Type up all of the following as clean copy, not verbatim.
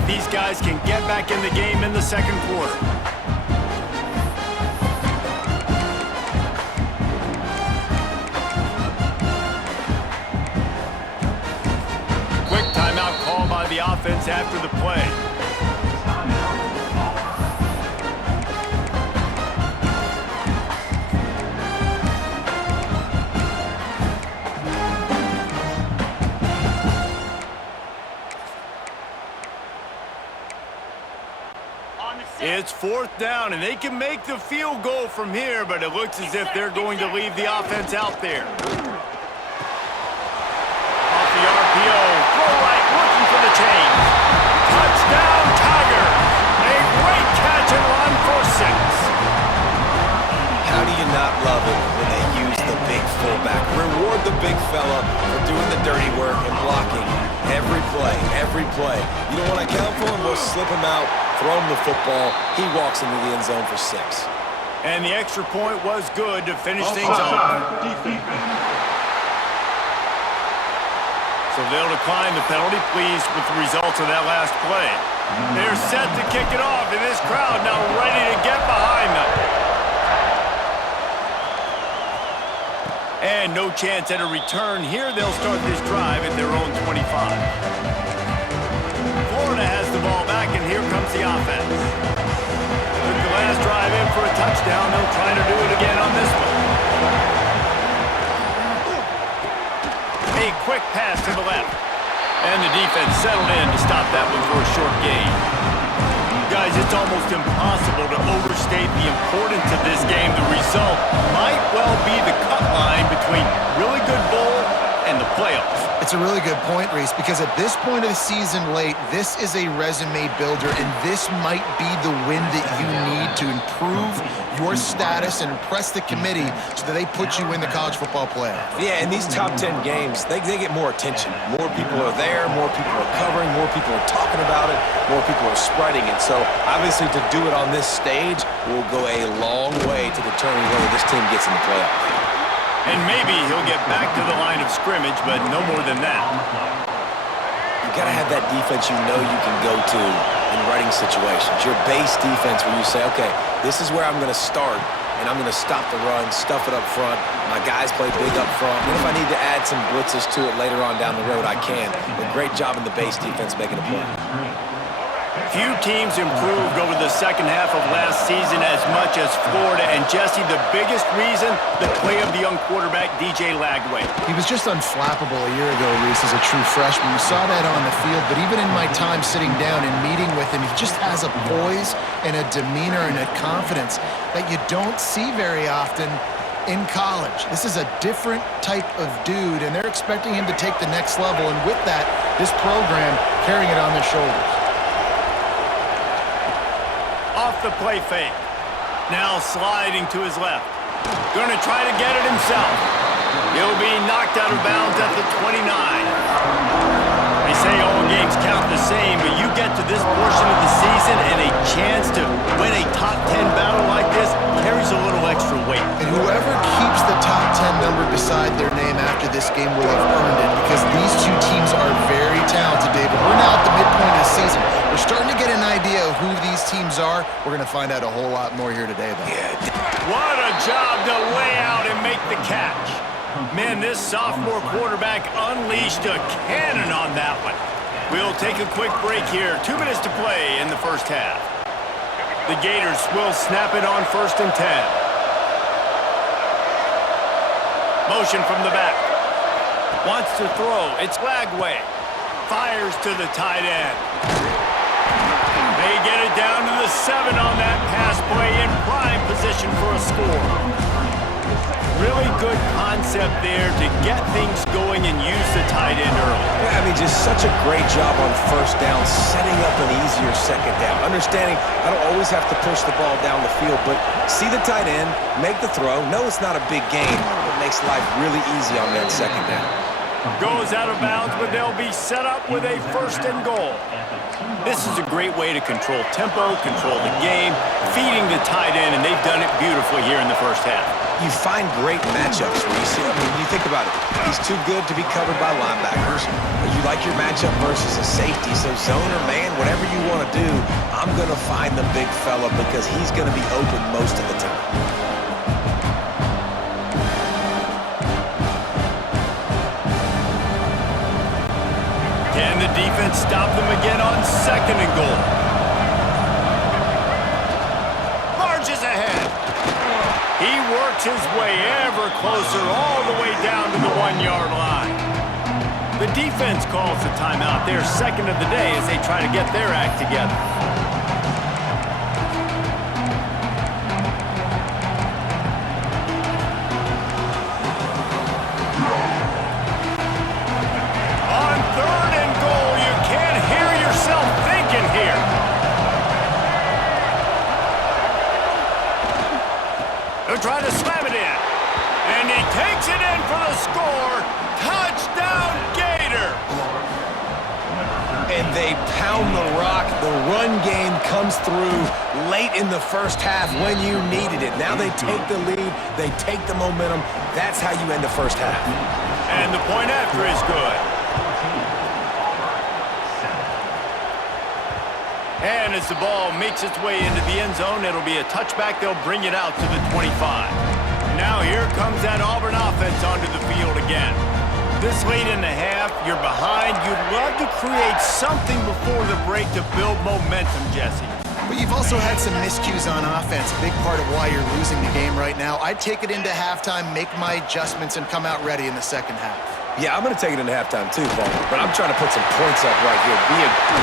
if these guys can get back in the game in the second quarter. Quick timeout call by the offense after the play. It's fourth down, and they can make the field goal from here, but it looks as if they're going to leave the offense out there. Off the RPO, throw right, looking for the change. Touchdown, Tigers! A great catch and run for 6. How do you not love it when they use the big fullback? Reward the big fella for doing the dirty work and blocking every play, every play. You don't want to count for him, we'll slip him out, throw him the football. He walks into the end zone for 6. And the extra point was good to finish things off. So they'll decline the penalty, pleased with the results of that last play. They're set to kick it off, and this crowd now ready to get behind them. And no chance at a return here. They'll start this drive at their own 25. Florida has the ball back, and here comes the offense. Took the last drive in for a touchdown. They'll try to do it again on this one. A quick pass to the left. And the defense settled in to stop that one for a short gain. Guys, it's almost impossible to overstate the importance of this game. The result might well be the cut line between really good bowl and the playoffs. It's a really good point, Reese, because at this point of the season late, this is a resume builder, and this might be the win that you need to improve your status and impress the committee so that they put you in the college football playoff. Yeah, in these top 10 games, they get more attention. More people are there, more people are covering, more people are talking about it, more people are spreading it. So, obviously, to do it on this stage will go a long way to determining whether this team gets in the playoff. And maybe he'll get back to the line of scrimmage, but no more than that. You got to have that defense you know you can go to in running situations. Your base defense where you say, okay, this is where I'm going to start, and I'm going to stop the run, stuff it up front. My guys play big up front. And if I need to add some blitzes to it later on down the road, I can. But great job in the base defense making a play. Few teams improved over the second half of last season as much as Florida. And Jesse, the biggest reason, the play of the young quarterback, DJ Lagway. He was just unflappable a year ago, Reese, as a true freshman. We saw that on the field, but even in my time sitting down and meeting with him, he just has a poise and a demeanor and a confidence that you don't see very often in college. This is a different type of dude, and they're expecting him to take the next level. And with that, this program carrying it on their shoulders. Off the play fake. Now sliding to his left. Gonna try to get it himself. He'll be knocked out of bounds at the 29. They say all games count the same, but you get to this portion of the season and a chance to win a top 10 battle like this carries a little extra weight. And whoever keeps the top 10 number beside their name after this game will have earned it, because these two teams are very talented, David. We're now at the midpoint of the season. We're starting to get an idea of who these teams are. We're going to find out a whole lot more here today, though. Yeah. What a job to lay out and make the catch. Man, this sophomore quarterback unleashed a cannon on that one. We'll take a quick break here. 2 minutes to play in the first half. The Gators will snap it on 1st and 10. Motion from the back. Wants to throw. It's Lagway. Fires to the tight end. They get it down to the 7 on that pass play, in prime position for a score. Really good concept there to get things going and use the tight end early. Yeah, I mean, just such a great job on first down, setting up an easier second down. Understanding I don't always have to push the ball down the field, but see the tight end, make the throw. No, it's not a big gain, but makes life really easy on that second down. Goes out of bounds, but they'll be set up with a 1st and goal. This is a great way to control tempo, control the game, feeding the tight end, and they've done it beautifully here in the first half. You find great matchups where you see, I mean, you think about it. He's too good to be covered by linebackers. You like your matchup versus a safety, so zone or man, whatever you do, I'm going to find the big fella because he's going to be open most of the time. Can the defense stop them again on 2nd and goal? Marches ahead. He works his way ever closer all the way down to the 1-yard line. The defense calls the timeout, their 2nd of the day, as they try to get their act together. On 3rd and goal, you can't hear yourself thinking here. They'll try to slam it in. And he takes it in for the score. Touchdown, Gator! And they pound the rock. The run game comes through late in the first half when you needed it. Now they take the lead. They take the momentum. That's how you end the first half. And the point after is good. And as the ball makes its way into the end zone, it'll be a touchback. They'll bring it out to the 25. Now here comes that Auburn offense onto the field again. This late in the half, you're behind. You'd love to create something before the break to build momentum, Jesse. But you've also had some miscues on offense, a big part of why you're losing the game right now. I'd take it into halftime, make my adjustments, and come out ready in the 2nd half. Yeah, I'm going to take it into halftime too, Paul. But I'm trying to put some points up right here.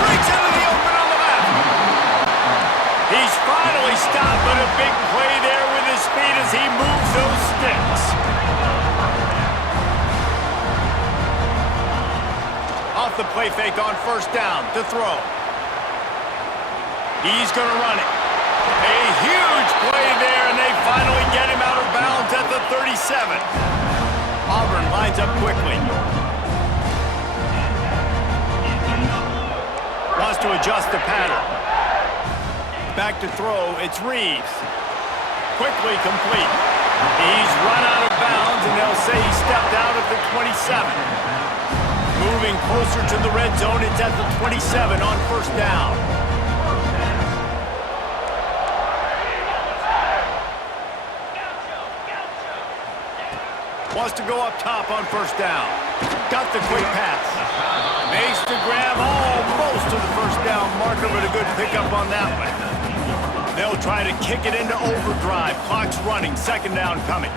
Breaks into the open on the left. He's finally stopped, but a big play there with his feet as he moves those sticks. Off the play fake on 1st down to throw. He's going to run it. A huge play there, and they finally get him out of bounds at the 37. Auburn lines up quickly. Wants to adjust the pattern. Back to throw, it's Reeves. Quickly complete. He's run out of bounds, and they'll say he stepped out at the 27. Moving closer to the red zone, it's at the 27 on 1st down. Wants to go up top on 1st down. Got the quick pass. Makes the grab almost to the 1st down marker, but a good pickup on that one. They'll try to kick it into overdrive. Clock's running, 2nd down coming.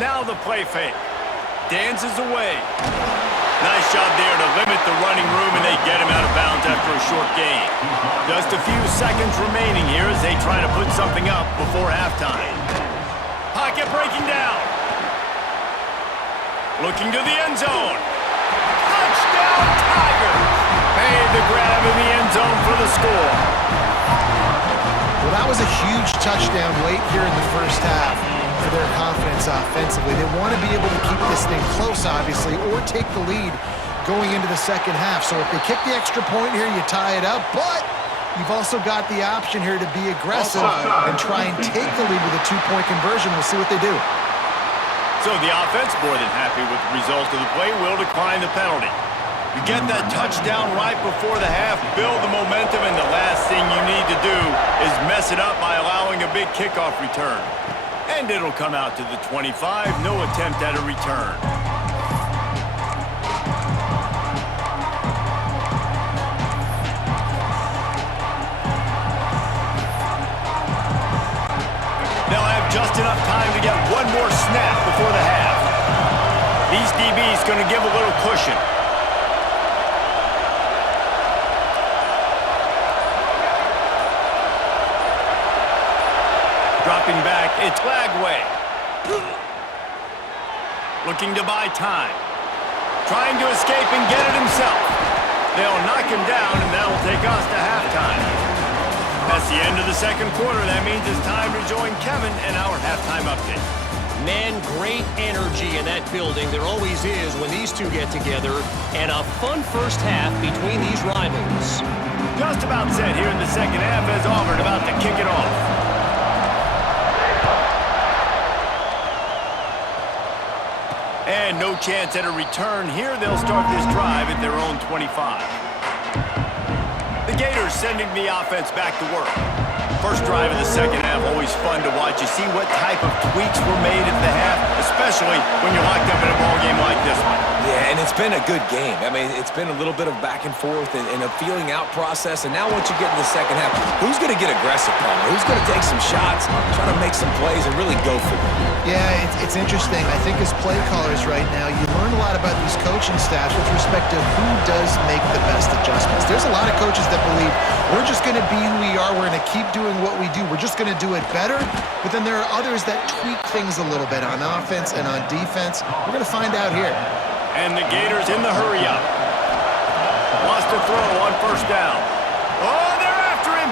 Now the play fake. Dances away. Nice job there to limit the running room, and they get him out of bounds after a short gain. Just a few seconds remaining here as they try to put something up before halftime. Pocket breaking down. Looking to the end zone. Touchdown, Tigers! Made the grab in the end zone for the score. Well, that was a huge touchdown late here in the 1st half for their confidence offensively. They want to be able to keep this thing close, obviously, or take the lead going into the 2nd half. So if they kick the extra point here, you tie it up, but you've also got the option here to be aggressive and try and take the lead with a 2-point conversion. We'll see what they do. So the offense, more than happy with the result of the play, will decline the penalty. You get that touchdown right before the half, build the momentum, and the last thing you need to do is mess it up by allowing a big kickoff return. And it'll come out to the 25, no attempt at a return. They'll have just enough time to get one more snap before the half. These DBs going to give a little cushion. Dropping back, it's Lagway. Looking to buy time. Trying to escape and get it himself. They'll knock him down, and that will take us to halftime. That's the end of the 2nd quarter. That means it's time to join Kevin in our halftime update. Man, great energy in that building. There always is when these two get together. And a fun 1st half between these rivals. Just about set here in the 2nd half as Auburn about to kick it off. And no chance at a return here. They'll start this drive at their own 25. The Gators sending the offense back to work. First drive of the second half, always fun to watch. You see what type of tweaks were made at the half, especially when you're locked up in a ball game like this one. Yeah, and it's been a good game. I mean, it's been a little bit of back and forth and a feeling out process. And now once you get in the second half, who's going to get aggressive, Palmer? Who's going to take some shots, try to make some plays, and really go for it? Yeah, it's interesting. I think as play callers right now, you learn a lot about these coaching staffs with respect to who does make the best adjustments. There's a lot of coaches that believe we're just going to be who we are. We're going to keep doing what we do. We're just going to do it better. But then there are others that tweak things a little bit on offense and on defense. We're going to find out here. And the Gators in the hurry-up. Wants to throw on first down. Oh, they're after him.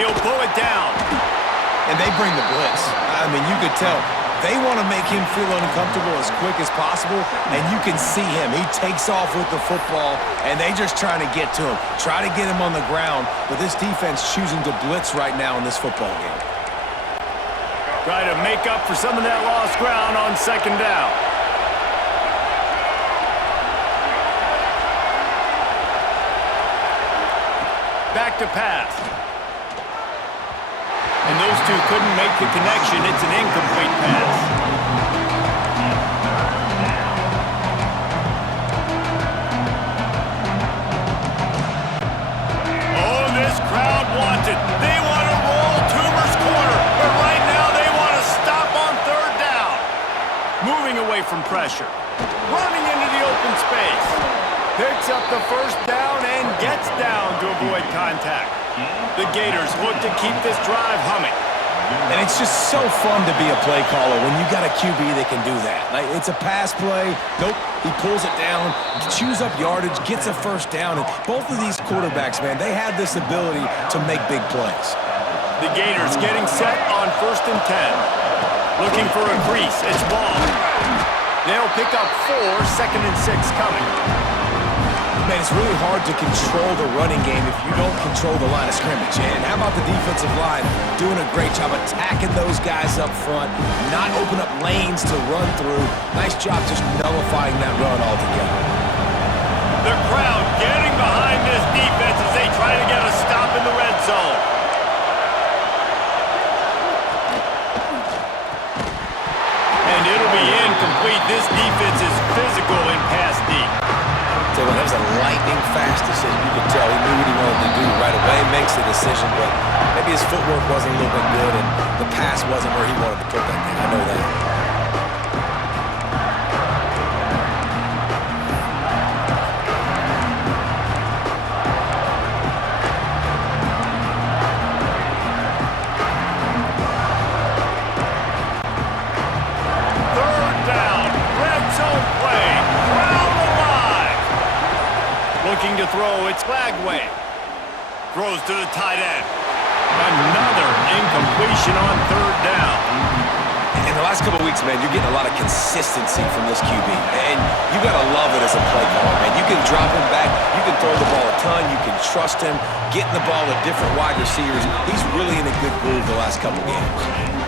He'll pull it down. And they bring the blitz. I mean, you could tell. They want to make him feel uncomfortable as quick as possible, and you can see him. He takes off with the football, and they just trying to get to him, try to get him on the ground, but this defense choosing to blitz right now in this football game. Try to make up for some of that lost ground on second down. Back to pass. And those two couldn't make the connection. It's an incomplete pass. Oh, this crowd wants it. They want to roll Toomer's corner. But right now they want to stop on third down. Moving away from pressure. Running into the open space. Picks up the first down and gets down to avoid contact. The Gators look to keep this drive humming. And it's just so fun to be a play caller when you got a QB that can do that. Like, it's a pass play. Nope, he pulls it down, chews up yardage, gets a first down. And both of these quarterbacks, man, they have this ability to make big plays. The Gators getting set on 1st and 10. Looking for a crease. It's ball. They'll pick up 4, 2nd and 6 coming. Man, it's really hard to control the running game if you don't control the line of scrimmage. And how about the defensive line doing a great job attacking those guys up front, not open up lanes to run through. Nice job just nullifying that run altogether. The crowd getting behind this defense as they try to get a stop in the red zone. And it'll be incomplete. This defense is physical in pass deep. That was a lightning-fast decision. You could tell he knew what he wanted to do right away, makes the decision, but maybe his footwork wasn't a little bit good and the pass wasn't where he wanted to put that thing. I know that. Third down, red zone play, crowd alive. Looking to throw, it's Flagway. Throws to the tight end. Another incompletion on third down. In the last couple of weeks, man, you're getting a lot of consistency from this QB. And you got to love it as a play caller, man. You can drop him back. You can throw the ball a ton. You can trust him. Getting the ball to different wide receivers. He's really in a good groove the last couple of games.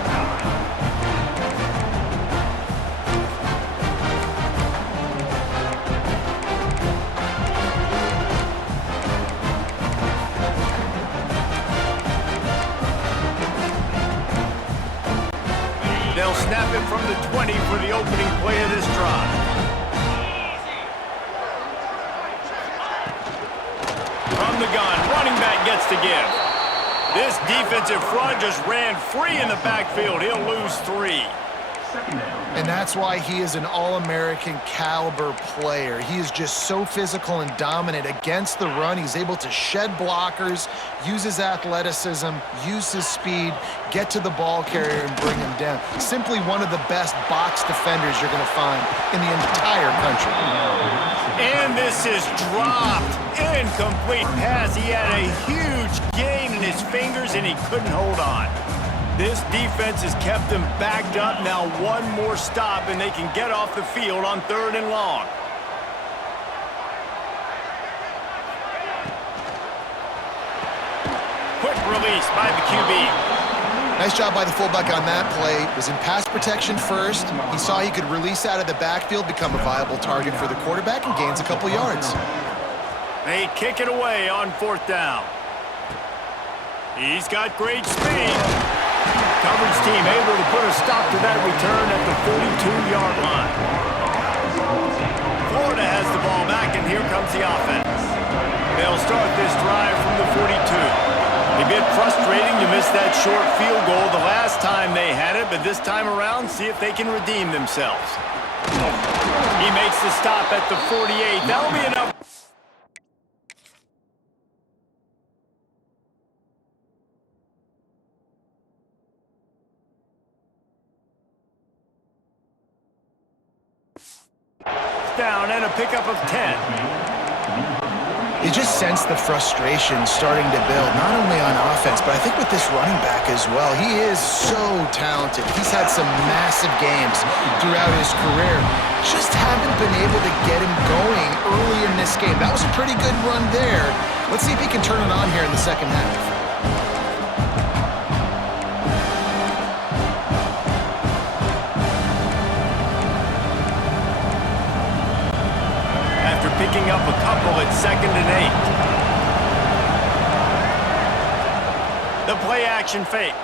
They'll snap it from the 20 for the opening play of this drive. From the gun, running back gets to give. This defensive front just ran free in the backfield. He'll lose 3. And that's why he is an All-American caliber player. He is just so physical and dominant against the run. He's able to shed blockers, use his athleticism, use his speed, get to the ball carrier and bring him down. Simply one of the best box defenders you're going to find in the entire country. And this is dropped. Incomplete pass. He had a huge gain in his fingers and he couldn't hold on. This defense has kept them backed up. Now one more stop and they can get off the field on 3rd and long. Quick release by the QB. Nice job by the fullback on that play. Was in pass protection first. He saw he could release out of the backfield, become a viable target for the quarterback, and gains a couple yards. They kick it away on 4th down. He's got great speed. Coverage team able to put a stop to that return at the 42-yard line. Florida has the ball back, and here comes the offense. They'll start this drive from the 42. A bit frustrating to miss that short field goal the last time they had it, but this time around, see if they can redeem themselves. He makes the stop at the 48. That'll be enough. Down and a pickup of 10. You just sense the frustration starting to build, not only on offense, but I think with this running back as well. He is so talented. He's had some massive games throughout his career. Just haven't been able to get him going early in this game. That was a pretty good run there. Let's see if he can turn it on here in the second half. Picking up a couple at 2nd and 8. The play action fake.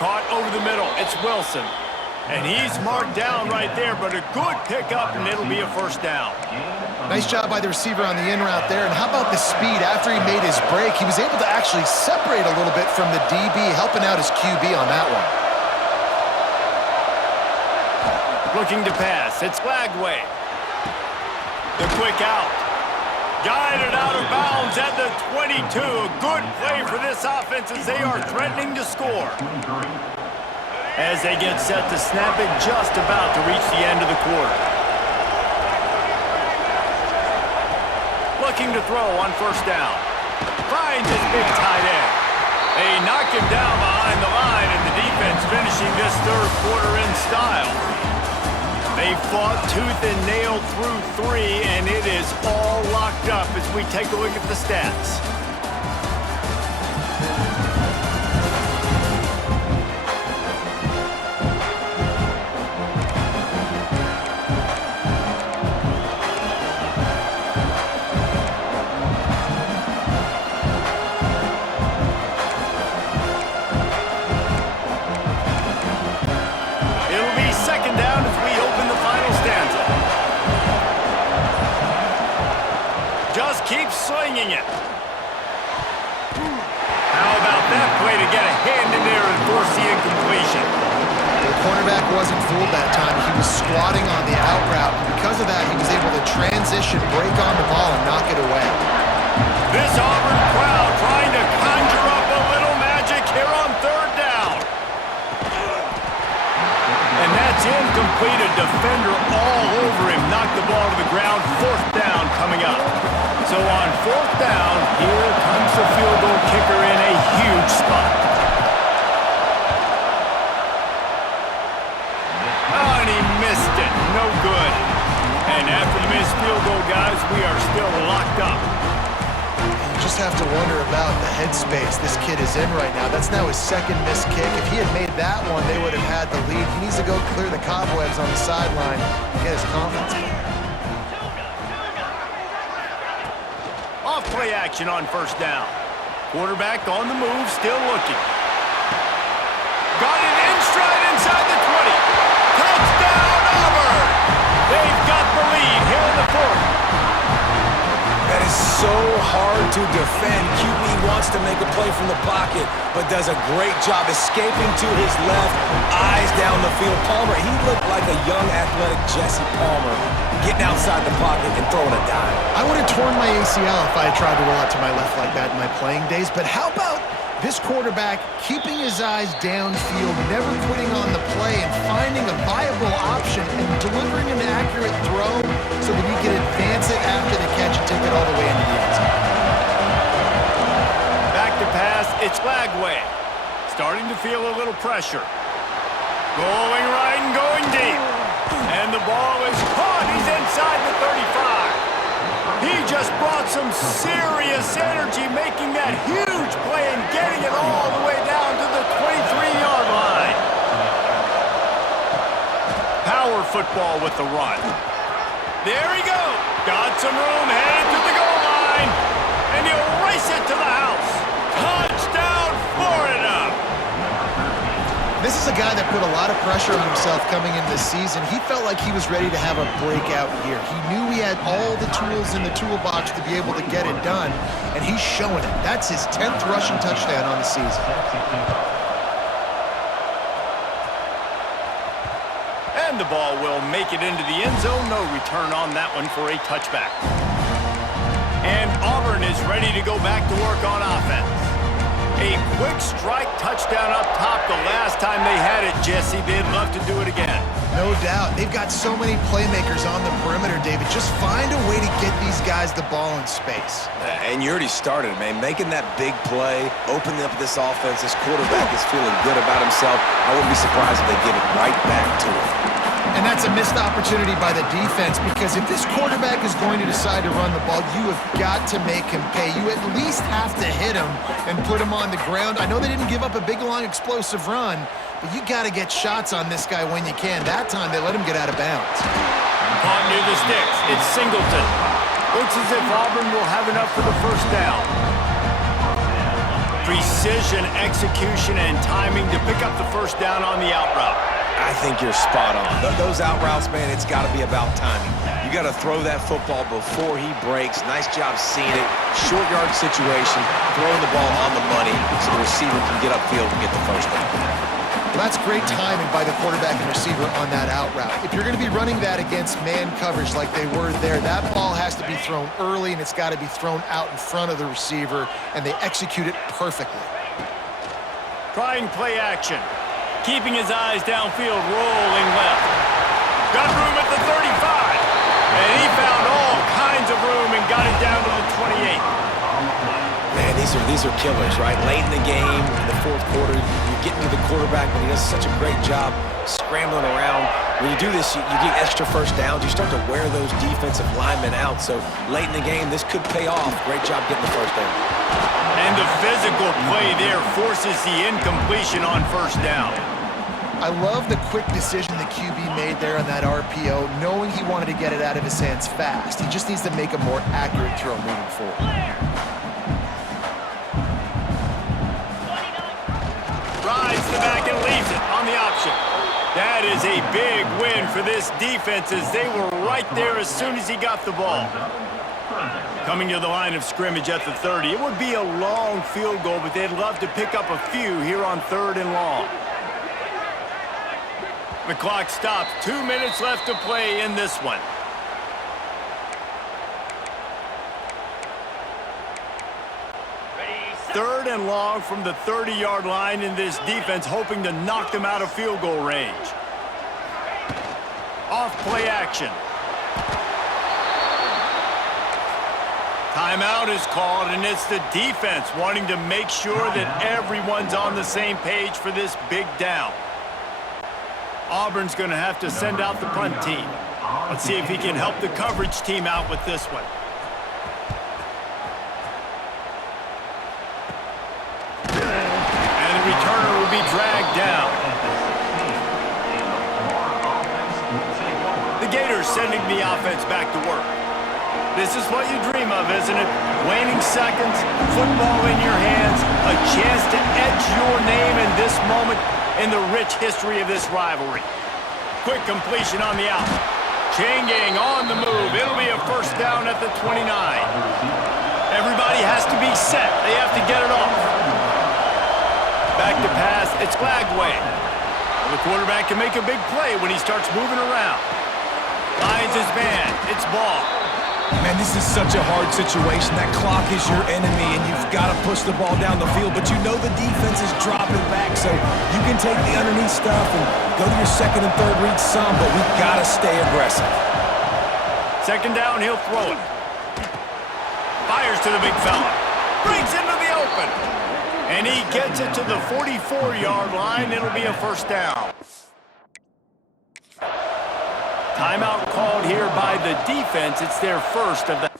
Caught over the middle. It's Wilson. And he's marked down right there, but a good pickup, and it'll be a 1st down. Nice job by the receiver on the in route there. And how about the speed after he made his break? He was able to actually separate a little bit from the DB, helping out his QB on that one. Looking to pass. It's Lagway. The quick out. Guided out of bounds at the 22. A good play for this offense as they are threatening to score. As they get set to snap it, just about to reach the end of the quarter. Looking to throw on 1st down. Finds his big tight end. They knock him down behind the line, and the defense finishing this 3rd quarter in style. They fought tooth and nail through 3, and it is all locked up as we take a look at the stats. It'll be 2nd down as we open the final stanza. Just keep swinging it. How about that play to get a hand in there and force the incompletion? The cornerback wasn't fooled that time. He was squatting on the out route, and because of that, he was able to transition, break on the ball, and knock it away. This Auburn crowd trying to conjure up a little magic here on 3rd down. And that's incomplete. A defender all over him. Knocked the ball to the ground. 4th down coming up. So on 4th down, here comes the field goal kicker in a huge spot. Oh, and he missed it. No good. And after the missed field goal, guys, we are still locked up. You just have to wonder about the headspace this kid is in right now. That's now his 2nd missed kick. If he had made that one, they would have had the lead. He needs to go clear the cobwebs on the sideline and get his confidence back. Off play action on 1st down. Quarterback on the move, still looking. Got it in stride inside the 20. Touchdown, Auburn! They've got the lead here in the 4th. That is so hard to defend. QB wants to make a play from the pocket, but does a great job escaping to his left, eyes down the field. Palmer, he looked like a young, athletic Jesse Palmer, getting outside the pocket and throwing a dime. I would have torn my ACL if I had tried to roll out to my left like that in my playing days, but how about this quarterback keeping his eyes downfield, never quitting on the play, and finding a viable option and delivering an accurate throw so that he can advance it after the catch and take it all the way into the end zone. Back to pass, it's Lagway. Starting to feel a little pressure. Going right and going deep. And the ball is caught. He's inside the 35. He just brought some serious energy, making that huge play and getting it all the way down to the 23-yard line. Power football with the run. There he goes. Got some room, headed to This is a guy that put a lot of pressure on himself coming into this season. He felt like he was ready to have a breakout year. He knew he had all the tools in the toolbox to be able to get it done, and he's showing it. That's his 10th rushing touchdown on the season. And the ball will make it into the end zone. No return on that one for a touchback. And Auburn is ready to go back to work on offense. A quick strike touchdown up top the last time they had it, Jesse. They'd love to do it again. No doubt. They've got so many playmakers on the perimeter, David. Just find a way to get these guys the ball in space. And you already started, man. Making that big play, opening up this offense. This quarterback is feeling good about himself. I wouldn't be surprised if they give it right back to him. And that's a missed opportunity by the defense, because if this quarterback is going to decide to run the ball, you have got to make him pay. You at least have to hit him and put him on the ground. I know they didn't give up a big, long, explosive run, but you got to get shots on this guy when you can. That time, they let him get out of bounds. Caught near the sticks. It's Singleton. Looks as if Auburn will have enough for the first down. Precision, execution, and timing to pick up the first down on the out route. I think you're spot on. Those out routes, man, it's got to be about timing. You got to throw that football before he breaks. Nice job seeing it. Short yard situation, throwing the ball on the money so the receiver can get upfield and get the first down. Well, that's great timing by the quarterback and receiver on that out route. If you're going to be running that against man coverage like they were there, that ball has to be thrown early, and it's got to be thrown out in front of the receiver, and they execute it perfectly. Trying play action. Keeping his eyes downfield, rolling left. Got room at the 35. And he found all kinds of room and got it down to the 28. Man, these are killers, right? Late in the game, in the fourth quarter, you're getting to the quarterback, but he does such a great job scrambling around. When you do this, you get extra first downs. You start to wear those defensive linemen out. So late in the game, this could pay off. Great job getting the first down. And the physical play there forces the incompletion on first down. I love the quick decision the QB made there on that RPO, knowing he wanted to get it out of his hands fast. He just needs to make a more accurate throw moving forward. Rides the back and leaves it on the option. That is a big win for this defense, as they were right there as soon as he got the ball. Coming to the line of scrimmage at the 30. It would be a long field goal, but they'd love to pick up a few here on 3rd and long. The clock stops. 2 minutes left to play in this one. Third and long from the 30-yard line, in this defense hoping to knock them out of field goal range. Off play action. Timeout is called, and it's the defense wanting to make sure that everyone's on the same page for this big down. Auburn's going to have to send out the punt team. Let's see if he can help the coverage team out with this one. And the returner will be dragged down. The Gators sending the offense back to work. This is what you dream of, isn't it? Waning seconds, football in your hands, a chance to etch your name in this moment in the rich history of this rivalry. Quick completion on the out. Chain gang on the move. It'll be a first down at the 29. Everybody has to be set. They have to get it off. Back to pass. It's Lagway. The quarterback can make a big play when he starts moving around. Finds his man. It's Ball. Man, this is such a hard situation. That clock is your enemy, and you've got to push the ball down the field, but you know the defense is dropping back, so you can take the underneath stuff and go to your second and third read some, but we've got to stay aggressive. Second down, he'll throw it. Fires to the big fella. Brings into the open. And he gets it to the 44-yard line. It'll be a first down. Timeout called here by the defense. It's their first of the...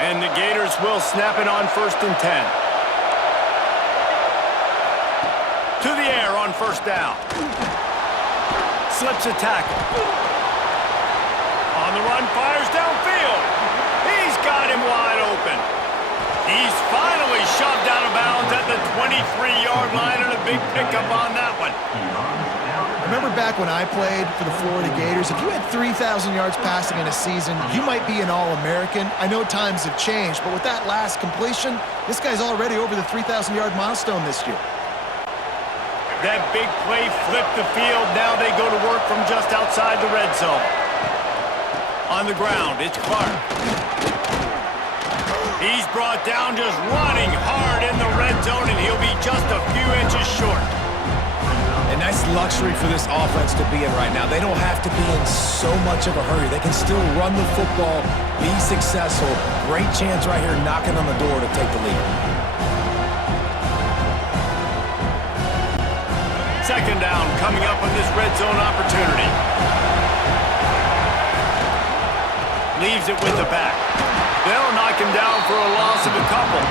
And the Gators will snap it on 1st and 10. To the air on 1st down. Slips a tackle. On the run, fires downfield. He's got him wide open. He's finally shoved out of bounds at the 23-yard line, and a big pickup on that one. Remember back when I played for the Florida Gators, if you had 3,000 yards passing in a season, you might be an All-American. I know times have changed, but with that last completion, this guy's already over the 3,000-yard milestone this year. That big play flipped the field. Now they go to work from just outside the red zone. On the ground, it's Clark. He's brought down just running hard in the red zone, and he'll be just a few inches short. And that's luxury for this offense to be in right now. They don't have to be in so much of a hurry. They can still run the football, be successful. Great chance right here knocking on the door to take the lead. 2nd down coming up on this red zone opportunity. Leaves it with the back. They'll knock him down for a loss of a couple.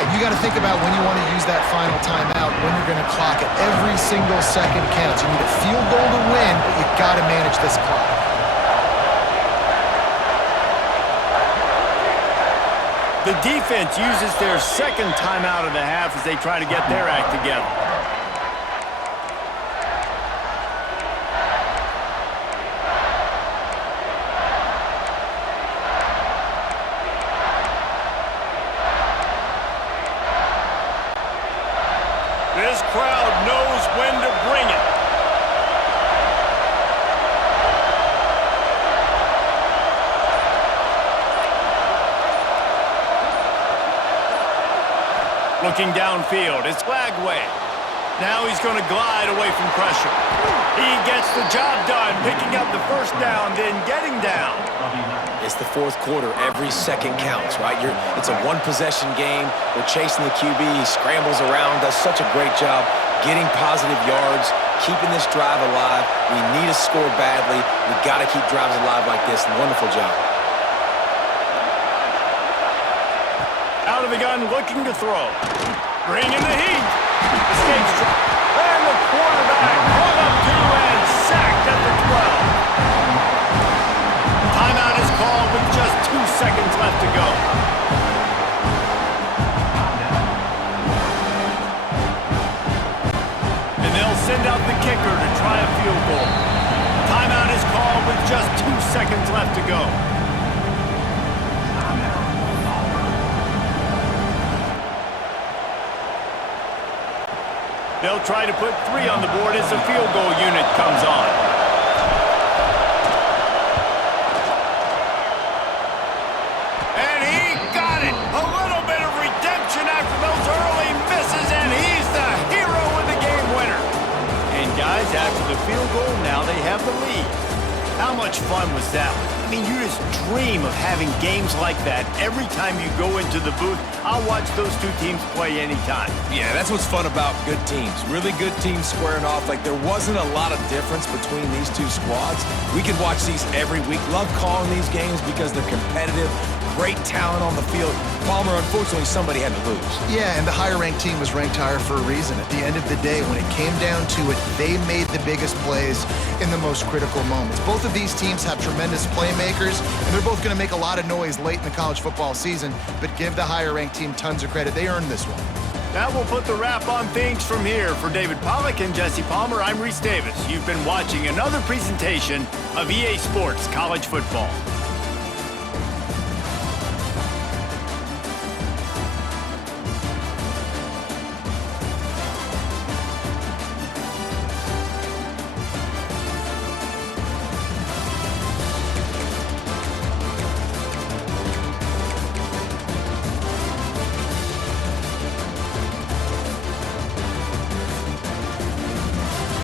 And you got to think about when you want to use that final timeout, when you're going to clock it. Every single second counts. You need a field goal to win, but you got to manage this clock. The defense uses their 2nd timeout of the half as they try to get their act together. This crowd knows when to bring it. Looking downfield, it's Lagway. Now he's going to glide away from pressure. He gets the job done, picking up the 1st down, then getting down. It's the 4th quarter. Every second counts, right? It's a one-possession game. We're chasing the QB. He scrambles around, does such a great job getting positive yards, keeping this drive alive. We need to score badly. We got to keep drives alive like this. Wonderful job. Out of the gun, looking to throw. Bringing the heat. Escapes. And the quarterback caught up to and sacked at the 12. Timeout is called with just 2 seconds left to go. And they'll send out the kicker to try a field goal. Timeout is called with just 2 seconds left to go. They'll try to put 3 on the board as the field goal unit comes on. And he got it! A little bit of redemption after those early misses, and he's the hero with the game winner. And guys, after the field goal, now they have the lead. How much fun was that one? I mean, you just dream of having games like that every time you go into the booth. I'll watch those 2 teams play anytime. Yeah, that's what's fun about good teams. Really good teams squaring off. Like, there wasn't a lot of difference between these 2 squads. We could watch these every week. Love calling these games because they're competitive. Great talent on the field. Palmer, unfortunately, somebody had to lose. Yeah, and the higher-ranked team was ranked higher for a reason. At the end of the day, when it came down to it, they made the biggest plays in the most critical moments. Both of these teams have tremendous playmakers, and they're both going to make a lot of noise late in the college football season, but give the higher-ranked team tons of credit. They earned this one. That will put the wrap on things from here. For David Pollack and Jesse Palmer, I'm Reese Davis. You've been watching another presentation of EA Sports College Football.